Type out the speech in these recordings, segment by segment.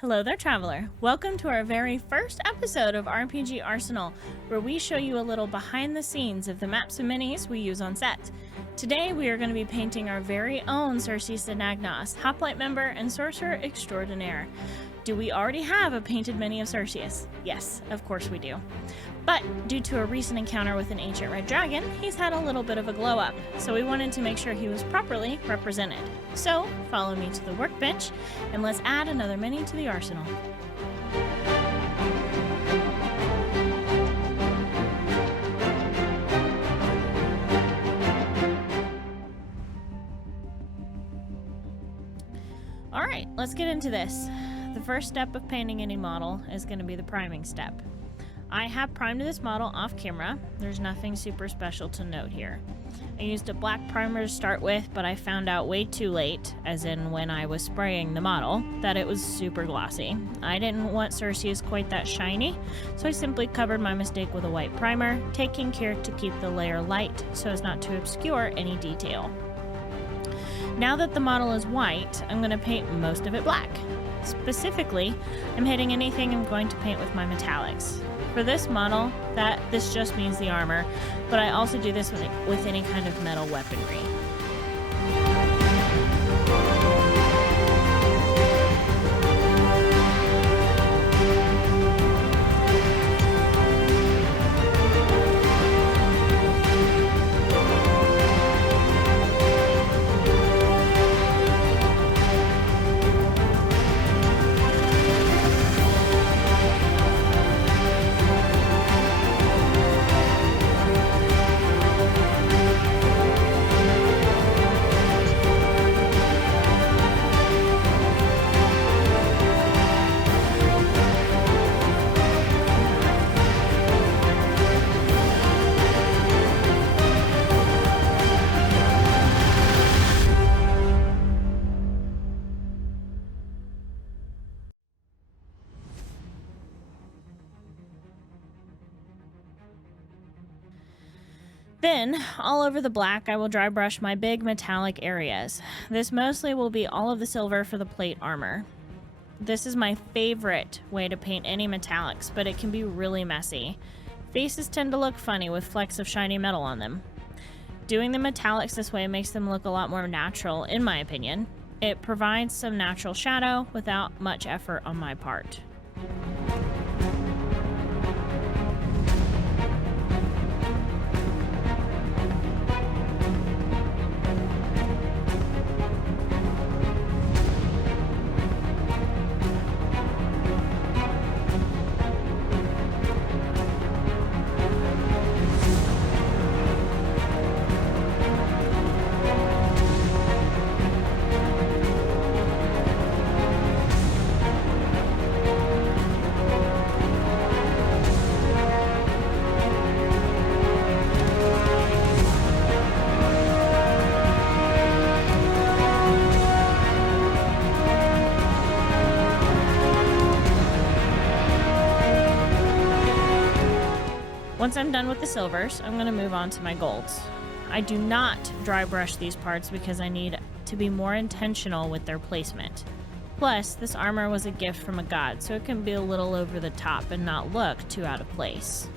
Hello there, traveler. Welcome to our very first episode of RPG Arsenal, where we show you a little behind the scenes of the maps and minis we use on set. Today, we are going to be painting our very own Circius Anagnos, H.O.P.L.I.T.E member and Sorcerer Extraordinaire. Do we already have a painted mini of Circius? Yes, of course we do. But due to a recent encounter with an ancient red dragon, he's had a little bit of a glow up, so we wanted to make sure he was properly represented. So, follow me to the workbench, and let's add another mini to the arsenal. Alright, let's get into this. The first step of painting any model is going to be the priming step. I have primed this model off camera. There's nothing super special to note here. I used a black primer to start with, but I found out way too late, as in when I was spraying the model, that it was super glossy. I didn't want Circius quite that shiny, so I simply covered my mistake with a white primer, taking care to keep the layer light so as not to obscure any detail. Now that the model is white, I'm going to paint most of it black. Specifically, I'm hitting anything I'm going to paint with my metallics. For this model, this just means the armor, but I also do this with any kind of metal weaponry. Then, all over the black, I will dry brush my big metallic areas. This mostly will be all of the silver for the plate armor. This is my favorite way to paint any metallics, but it can be really messy. Faces tend to look funny with flecks of shiny metal on them. Doing the metallics this way makes them look a lot more natural, in my opinion. It provides some natural shadow without much effort on my part. Once I'm done with the silvers, I'm going to move on to my golds. I do not dry brush these parts because I need to be more intentional with their placement. Plus, this armor was a gift from a god, so it can be a little over the top and not look too out of place.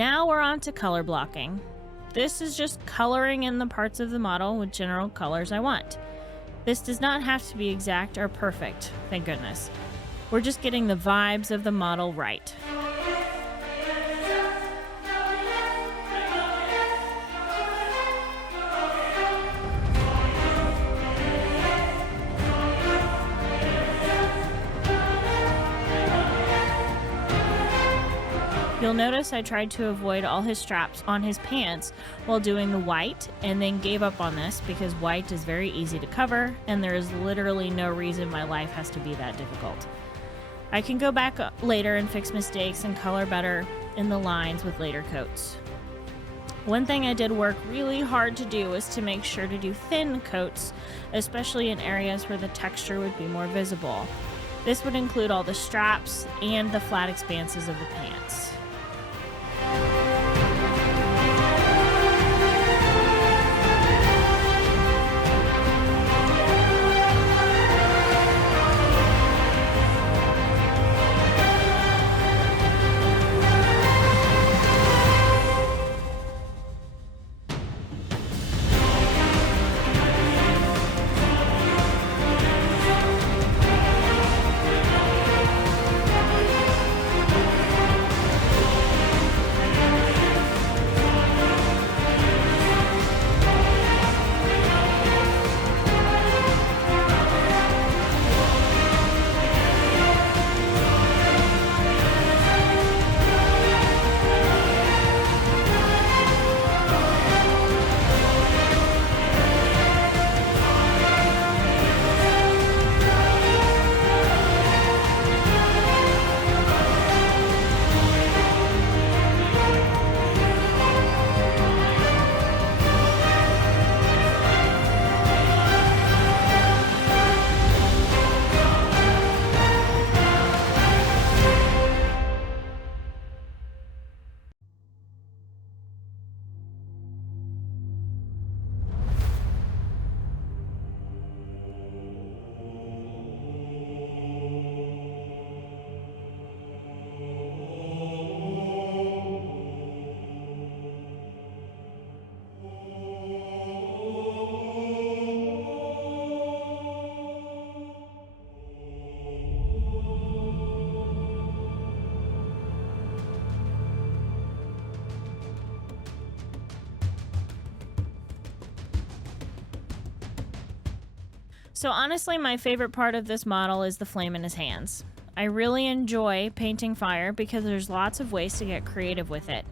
Now we're on to color blocking. This is just coloring in the parts of the model with general colors I want. This does not have to be exact or perfect, thank goodness. We're just getting the vibes of the model right. You'll notice I tried to avoid all his straps on his pants while doing the white, and then gave up on this because white is very easy to cover and there is literally no reason my life has to be that difficult. I can go back later and fix mistakes and color better in the lines with later coats. One thing I did work really hard to do is to make sure to do thin coats, especially in areas where the texture would be more visible. This would include all the straps and the flat expanses of the pants. So honestly, my favorite part of this model is the flame in his hands. I really enjoy painting fire because there's lots of ways to get creative with it.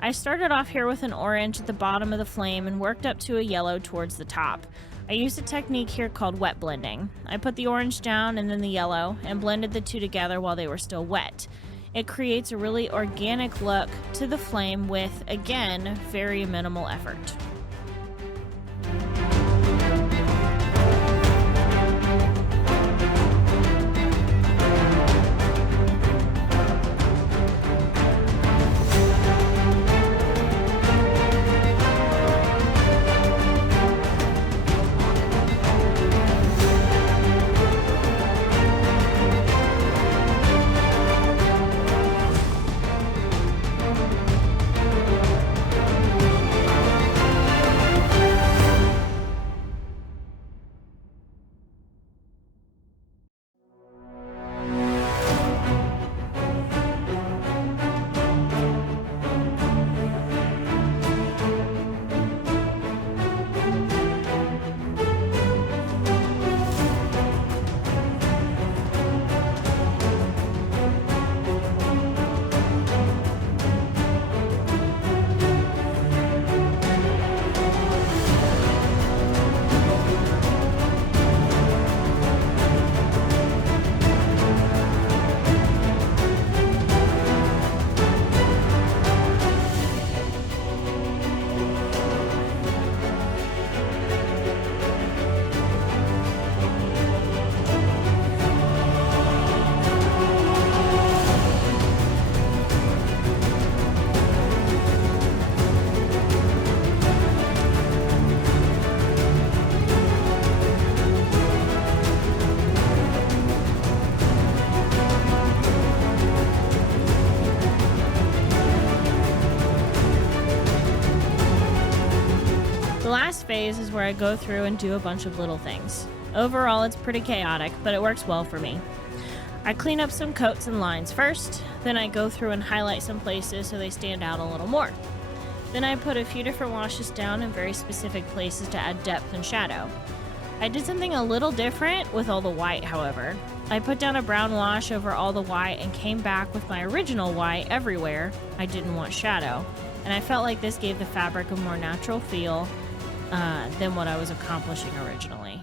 I started off here with an orange at the bottom of the flame and worked up to a yellow towards the top. I used a technique here called wet blending. I put the orange down and then the yellow and blended the two together while they were still wet. It creates a really organic look to the flame with, again, very minimal effort. phase is where I go through and do a bunch of little things. Overall, it's pretty chaotic, but it works well for me. I clean up some coats and lines first, then I go through and highlight some places so they stand out a little more. Then I put a few different washes down in very specific places to add depth and shadow. I did something a little different with all the white, however. I put down a brown wash over all the white and came back with my original white everywhere I didn't want shadow, and I felt like this gave the fabric a more natural feel than what I was accomplishing originally.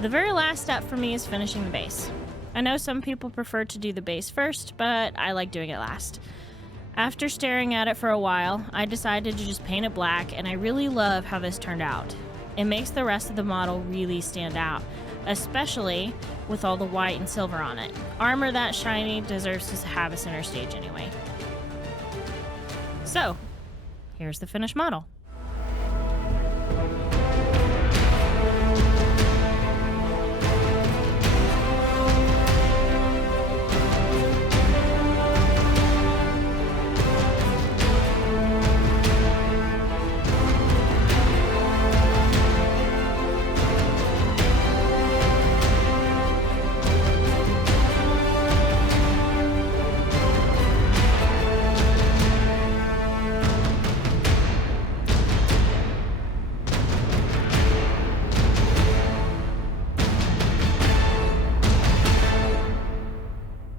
The very last step for me is finishing the base. I know some people prefer to do the base first, but I like doing it last. After staring at it for a while, I decided to just paint it black, and I really love how this turned out. It makes the rest of the model really stand out, especially with all the white and silver on it. Armor that shiny deserves to have a center stage anyway. So, here's the finished model.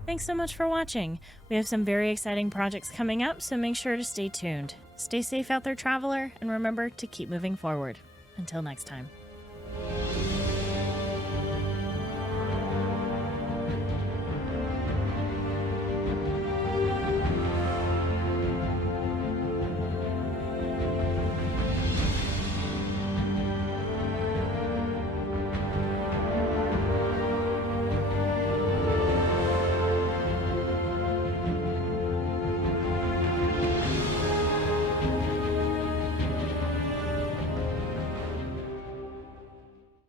Thanks so much for watching. We have some very exciting projects coming up, so make sure to stay tuned. Stay safe out there, traveler, and remember to keep moving forward. Until next time.